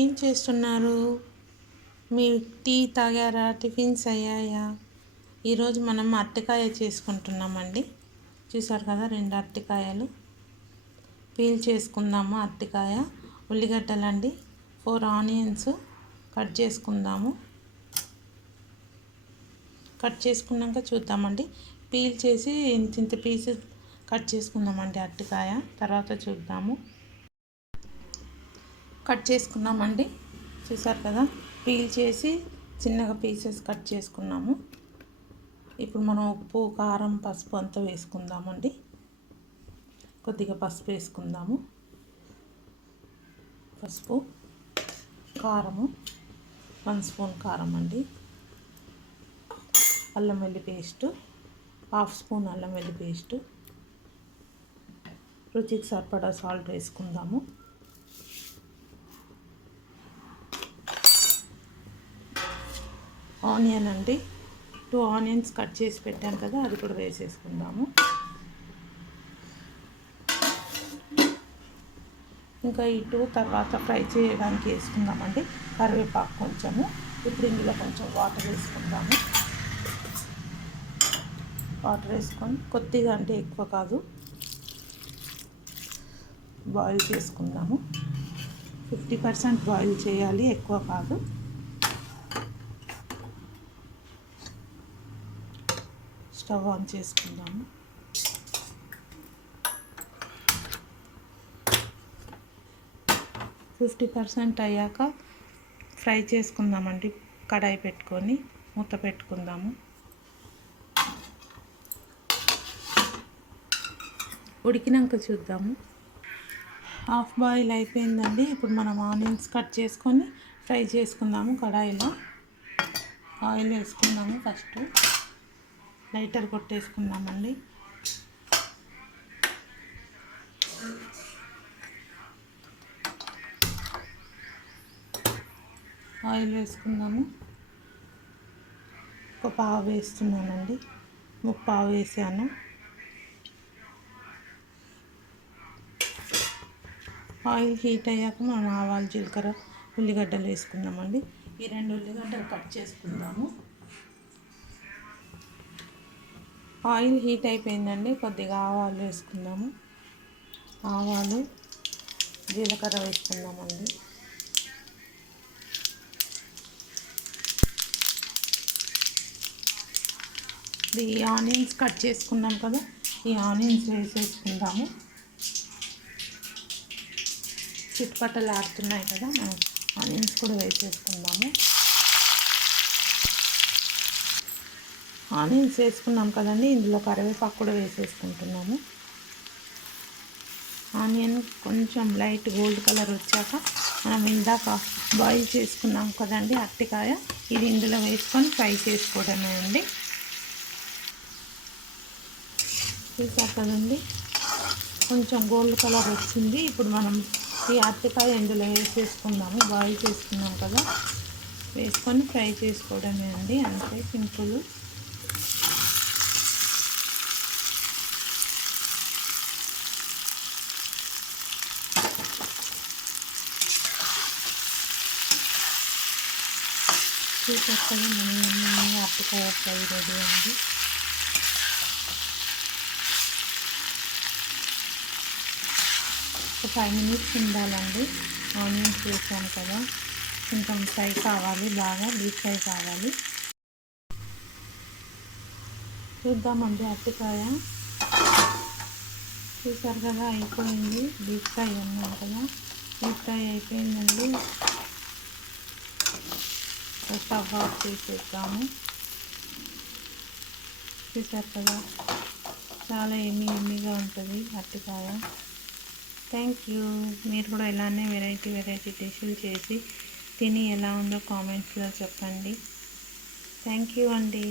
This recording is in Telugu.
ఏం చేస్తున్నారు? మీరు టీ తాగారా? టిఫిన్స్ అయ్యాయా? ఈరోజు మనం అరటికాయ చేసుకుంటున్నామండి. చూసారు కదా, 2 అరటికాయలు పీల్ చేసుకుందాము. అరటికాయ, ఉల్లిగడ్డలండి, 4 ఆనియన్స్ కట్ చేసుకుందాము. కట్ చేసుకున్నాక చూద్దామండి. పీల్ చేసి ఇంత పీసెస్ కట్ చేసుకుందామండి. అరటికాయ తర్వాత చూద్దాము. కట్ చేసుకున్నామండి. చూసారు కదా, పీల్ చేసి చిన్నగా పీసెస్ కట్ చేసుకున్నాము. ఇప్పుడు మనం ఉప్పు, కారం, పసుపు అంతా వేసుకుందామండి. కొద్దిగా పసుపు వేసుకుందాము. పసుపు, కారము 1 స్పూన్ కారం అండి. అల్లం వెల్లి పేస్టు 1/2 స్పూన్ అల్లం వెల్లి పేస్టు. రుచికి సరిపడా సాల్ట్ వేసుకుందాము. ఆనియన్ అండి, 2 ఆనియన్స్ కట్ చేసి పెట్టాను కదా, అది కూడా వేసేసుకుందాము. ఇంకా ఈ 2 తర్వాత ఫ్రై చేయడానికి వేసుకుందామండి. కరివేపాకు కొంచెము. ఇప్పుడు ఇందులో కొంచెం వాటర్ వేసుకుందాము. వాటర్ వేసుకొని కొద్దిగా, అంటే ఎక్కువ కాదు, బాయిల్ చేసుకుందాము. 50% బాయిల్ చేయాలి, ఎక్కువ కాదు. స్టవ్ ఆన్ చేసుకుందాము. ఫిఫ్టీ 50% అయ్యాక ఫ్రై చేసుకుందామండి. కడాయి పెట్టుకొని మూత పెట్టుకుందాము. ఉడికినాక చూద్దాము. హాఫ్ బాయిల్ అయిపోయిందండి. ఇప్పుడు మనం ఆనియన్స్ కట్ చేసుకొని ఫ్రై చేసుకుందాము. కడాయిలో ఆయిల్ వేసుకుందాము. First lighter కొట్టేసుకుందామండి. ఆయిల్ వేసుకుందాము. ఒక పావు వేస్తున్నానండి, 1/2 వేసాను. ఆయిల్ హీట్ అయ్యాక మనం ఆవాలు, జీలకర్ర, ఉల్లిగడ్డలు వేసుకుందామండి. ఈ 2 ఉల్లిగడ్డలు కట్ చేసుకుందాము. ఆయిల్ హీట్ అయిపోయిందండి. కొద్దిగా ఆవాలు వేసుకుందాము. ఆవాలు, జీలకర్ర వేసుకుందామండి. ఈ ఆనియన్స్ కట్ చేసుకున్నాం కదా, ఈ ఆనియన్స్ వేసేసుకుందాము. చుట్టుపక్కల ఆడుతున్నాయి కదా, మనం ఆనియన్స్ కూడా వేసేసుకుందాము. ఆనియన్స్ వేసుకున్నాం కదండి, ఇందులో కరివేపాకు కూడా వేసేసుకుంటున్నాము. ఆనియన్ కొంచెం లైట్ గోల్డ్ కలర్ వచ్చాక మనం ఇందాక బాయిల్ చేసుకున్నాం కదండి అరటికాయ, ఇది ఇందులో వేసుకొని ఫ్రై చేసుకోవడమే అండి. చూసారు కదండి, కొంచెం గోల్డ్ కలర్ వచ్చింది. ఇప్పుడు మనం ఈ అరటికాయ ఇందులో వేసేసుకుందాము. బాయిల్ చేసుకున్నాం కదా, వేసుకొని ఫ్రై చేసుకోవడమే అండి, అంతే, సింపుల్. చూసారు కదా, మన అరటికాయ ఫ్రై రెడీ అండి. ఒక 5 మినిట్స్ ఉండాలండి. ఆనియన్స్ వేసాను కదా, కొంచెం ఫ్రై కావాలి, బాగా డీప్ ఫ్రై కావాలి. చూద్దామండి. అరటికాయ చూసారు కదా, అయిపోయింది. డీప్ ఫ్రై ఉన్నాం కదా, డీప్ ఫ్రై అయిపోయిందండి. స్టవ్ ఆఫ్ చేసేద్దాము. చూసారు కదా, చాలా ఎమ్మీగా ఉంటుంది అరటికాయ. Thank you. మీరు కూడా ఇలానే వెరైటీ డిష్లు చేసి తిని ఎలా ఉందో కామెంట్స్లో చెప్పండి. థ్యాంక్ యూ అండి.